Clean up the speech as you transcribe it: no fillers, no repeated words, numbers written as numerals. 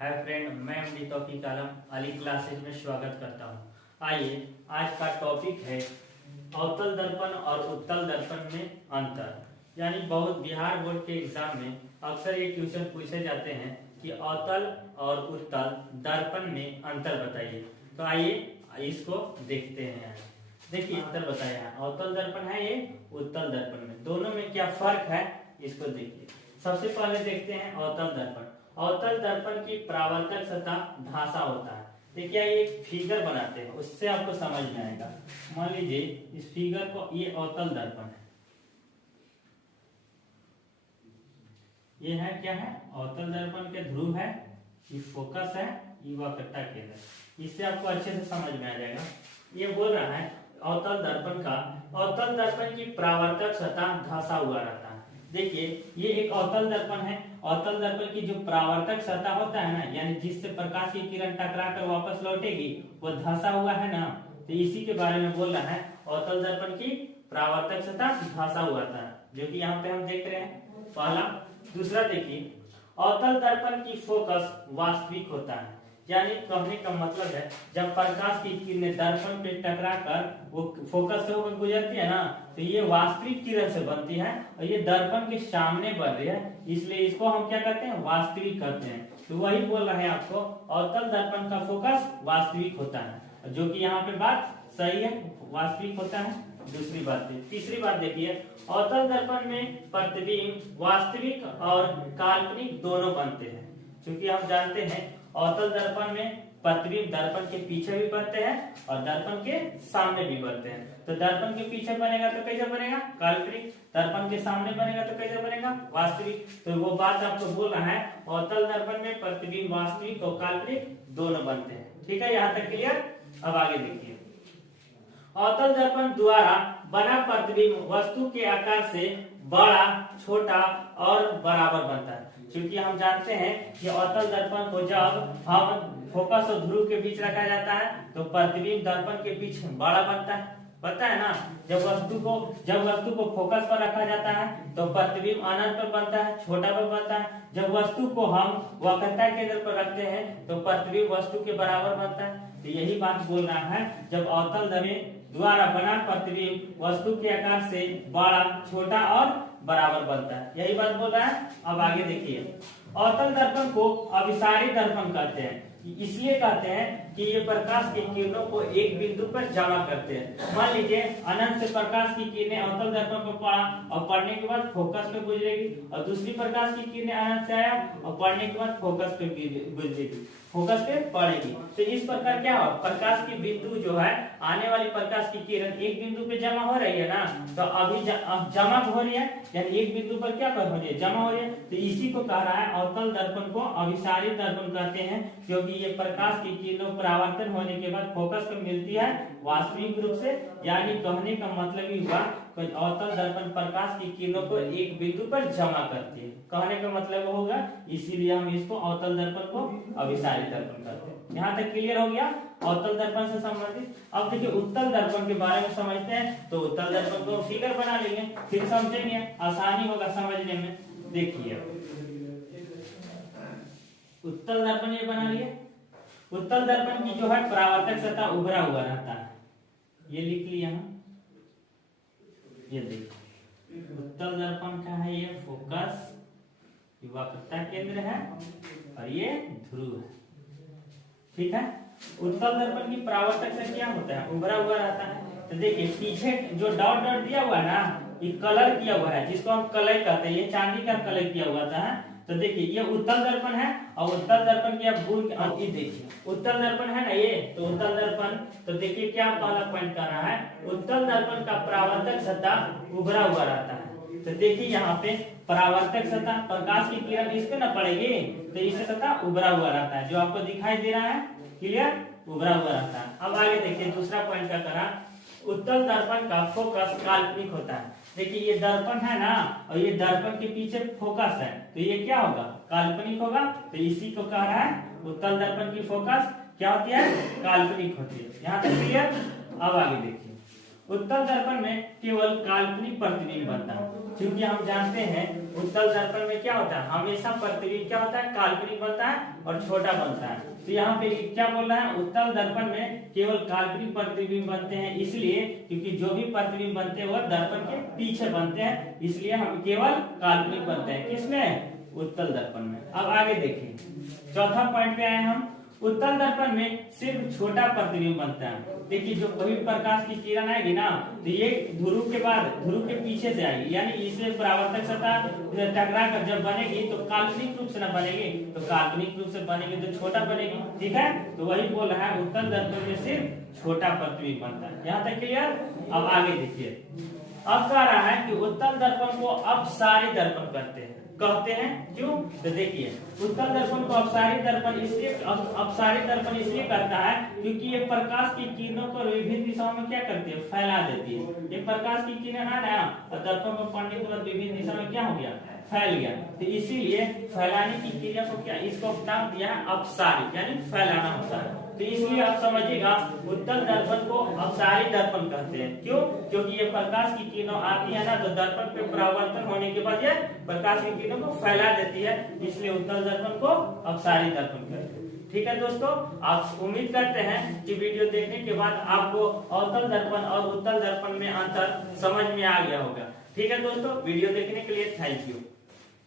Hi friend, मैं MD तौफीक आलम Ali classes में स्वागत करता हूं। आइए, आज का टॉपिक है अवतल दर्पण और उत्तल दर्पण में अंतर। यानी बहुत बिहार बोर्ड के एग्जाम में अक्सर ये क्वेश्चन पूछे जाते हैं कि अवतल और उत्तल दर्पण में अंतर बताइए। तो आइए इसको देखते हैं। देखिए अंतर बताया, अवतल दर्पण है, ये उत्तल दर्पण में दोनों में क्या फर्क है इसको देखिए। सबसे पहले देखते हैं अवतल दर्पण। अवतल दर्पण की परावर्तक सतह धासा होता है। देखिए ये एक फिगर बनाते हैं, उससे आपको समझ में आएगा। मान लीजिए इस फिगर को, ये अवतल दर्पण है, ये है क्या है, अवतल दर्पण के ध्रुव है, ये फोकस है, ये वक्रता केंद्र। इससे आपको अच्छे से समझ में आ जाएगा। ये बोल रहा है अवतल दर्पण का, अवतल दर्पण की परावर्तक सतह धंसा हुआ रहता है। देखिए ये एक अवतल दर्पण है। अवतल दर्पण की जो परावर्तक सतह होता है ना, यानी जिससे प्रकाश की किरण टकरा कर वापस लौटेगी, वो धंसा हुआ है ना, तो इसी के बारे में बोल रहा है। अवतल दर्पण की परावर्तक सतह धंसा हुआ था, जो कि यहाँ पे हम देख रहे हैं पहला। दूसरा देखिए, अवतल दर्पण की फोकस वास्तविक होता है। यानी कहने का मतलब है, जब प्रकाश की किरणें दर्पण पे टकरा कर वो फोकस से होकर गुजरती है ना, तो ये वास्तविक किरण से बनती है और ये दर्पण के सामने बढ़ रही है, इसलिए इसको हम क्या कहते हैं, वास्तविक कहते हैं। तो वही बोल रहे हैं आपको, अवतल दर्पण का फोकस वास्तविक होता है, जो कि यहाँ पे बात सही है, वास्तविक होता है। दूसरी बात है। तीसरी बात देखिए, अवतल दर्पण में प्रतिबिंब वास्तविक और काल्पनिक दोनों बनते हैं। क्योंकि हम जानते हैं अवतल दर्पण में प्रतिबिंब दर्पण के पीछे भी बनते हैं और दर्पण के सामने भी बनते हैं। तो दर्पण के पीछे बनेगा तो कैसे बनेगा, काल्पनिक। दर्पण के सामने बनेगा तो कैसे बनेगा, वास्तविक। तो वो बात आपको बोल रहा है, अवतल दर्पण में प्रतिबिंब वास्तविक और काल्पनिक दोनों बनते हैं। ठीक है, यहाँ तक क्लियर। अब आगे देखिए, अवतल दर्पण द्वारा बना प्रतिबिंब वस्तु के आकार से बड़ा, छोटा और बराबर बनता है। क्योंकि हम जानते हैं कि अवतल दर्पण को जब हम फोकस और ध्रुव के बीच रखा जाता है तो प्रतिबिंब दर्पण के बीच बड़ा बनता है, पता है ना। जब वस्तु को फोकस पर रखा जाता है तो प्रतिबिंब अनंत पर बनता है, छोटा पर बनता है। जब वस्तु को हम वक्रता केंद्र पर रखते हैं तो प्रतिबिंब वस्तु के बराबर बनता है। तो यही बात बोल रहा है, जब अवतल दर्पण द्वारा बना प्रतिबिंब वस्तु के आकार से बड़ा, छोटा और बराबर बनता है, यही बात बोल रहा है। अब आगे देखिए, अवतल दर्पण को अभिसारी दर्पण कहते हैं। इसलिए कहते हैं कि ये प्रकाश की किरणों को एक बिंदु पर जमा करते हैं। मान लीजिए अनंत से प्रकाश की किरणें अवतल दर्पण पर पड़ा और पड़ने के बाद फोकस पे गुजरेगी, और दूसरी प्रकाश की किरणें अनंत से आया और पड़ने के बाद फोकस पे गुजरेगी, फोकस पे पड़ेगी। तो इस प्रकार क्या हो, प्रकाश की बिंदु जो है, आने वाली प्रकाश की किरण एक बिंदु पे जमा हो रही है ना, तो अभी जमा हो रही है, यानी एक बिंदु पर क्या हो रही है, जमा हो रही है। तो इसी को कह रहा है अवतल दर्पण को अभिसारी दर्पण कहते हैं, क्योंकि ये प्रकाश की किरणों परावर्तन होने के बाद फोकस पर मिलती है वास्तविक रूप से। यानी कहने का मतलब ही हुआ, अवतल दर्पण प्रकाश की किरणों को एक बिंदु पर जमा करती है, कहने का मतलब होगा। इसीलिए हम इसको अवतल दर्पण को अभिसारी दर्पण कहते हैं। यहाँ तक क्लियर हो गया अवतल दर्पण से संबंधित। अब देखिए उत्तल दर्पण के बारे में समझते हैं। तो उत्तल दर्पण को फिगर बना लेंगे, फिर समझेंगे, आसानी होगा समझने में। देखिए उत्तल दर्पण ये बना लिए। उत्तल दर्पण की जो है परावर्तक सतह उभरा हुआ रहता है, ये लिख लिया हम। ये देखिए उत्तल दर्पण का है, ये फोकस, ये वक्रता केंद्र है और ये ध्रुव है। ठीक है, उत्तल दर्पण की परावर्तक से क्या होता है, उभरा हुआ रहता है। तो देखिए पीछे जो डॉट डॉट दिया हुआ है ना, ये कलर किया हुआ है, जिसको हम कलर कहते हैं। ये चांदी का कलर किया हुआ था। तो देखिए ये उत्तल दर्पण है, और उत्तल दर्पण की आप गुण, ये देखिए उत्तल दर्पण है ना ये, तो उत्तल दर्पण, तो देखिए क्या पहला पॉइंट कर रहा है, उत्तल दर्पण का परावर्तक सतह उभरा हुआ रहता है। तो देखिए यहाँ पे परावर्तक सतह, प्रकाश की किरण इस पे न पड़ेगी, तो इससे सतह उभरा हुआ रहता है, जो आपको दिखाई दे रहा है, क्लियर, उभरा हुआ रहता है। अब आगे देखिए दूसरा पॉइंट क्या करा, उत्तल दर्पण का फोकस काल्पनिक होता है। देखिए ये दर्पण है ना, और ये दर्पण के पीछे फोकस है, तो ये क्या होगा, काल्पनिक होगा। तो इसी को कह रहा है उत्तल दर्पण की फोकस क्या होती है, काल्पनिक होती है। यहाँ तक क्लियर। अब आगे देखिए, उत्तल दर्पण में केवल काल्पनिक प्रतिबिंब बनता है। क्योंकि हम जानते हैं उत्तल दर्पण में क्या होता है, हमेशा प्रतिबिंब क्या होता है, काल्पनिक बनता है और छोटा बनता है। तो यहाँ पे क्या बोल रहा है, उत्तल दर्पण में केवल काल्पनिक प्रतिबिंब बनते हैं, इसलिए क्योंकि जो भी प्रतिबिंब बनते हैं वह दर्पण के पीछे बनते हैं, इसलिए हम केवल काल्पनिक बनते हैं। किसमें, उत्तल दर्पण में। अब आगे देखिए, चौथा पॉइंट पे आए हम। उत्तल दर्पण में सिर्फ छोटा प्रतिबिंब बनता है। देखिए जो कोई प्रकाश की किरण आएगी ना, तो ये ध्रुव के बाद ध्रुव के पीछे से आएगी, यानी इसे परावर्तक सतह टकरा कर जब बनेगी तो काल्पनिक रूप से न बनेगी, तो काल्पनिक रूप से बनेगी तो छोटा बनेगी। ठीक है, तो वही बोल रहा है उत्तल दर्पण में सिर्फ छोटा प्रतिबिंब बनता है। यहाँ तक क्लियर। अब आगे देखिए, अब कह रहा है कि उत्तल दर्पण को अपसारी दर्पण कहते हैं। क्यों, तो देखिए उत्तल दर्पण को अपसारी दर्पण इसलिए कहता है क्योंकि ये प्रकाश की किरणों को विभिन्न दिशाओं में क्या करती है, फैला देती है। ये प्रकाश की किरण है ना, और दर्पण में पड़ने के बाद विभिन्न दिशा में क्या हो गया, फैल गया। तो इसीलिए फैलाने की क्रिया को क्या, इसको नाम दिया है अपसारी, यानी फैलाना होता है। तो इसलिए आप समझिएगा उत्तल दर्पण को अपसारी दर्पण कहते हैं। क्यों, क्योंकि ये प्रकाश की किरणें आती है ना, तो दर्पण पे परावर्तन होने के बाद ये प्रकाश की किरणों को फैला देती है, इसलिए उत्तल दर्पण को अपसारी दर्पण कहते हैं। ठीक है दोस्तों, आप उम्मीद करते हैं कि वीडियो देखने के बाद आपको अवतल दर्पण और उत्तल दर्पण में अंतर समझ में आ गया होगा। ठीक है दोस्तों, वीडियो देखने के लिए थैंक यू।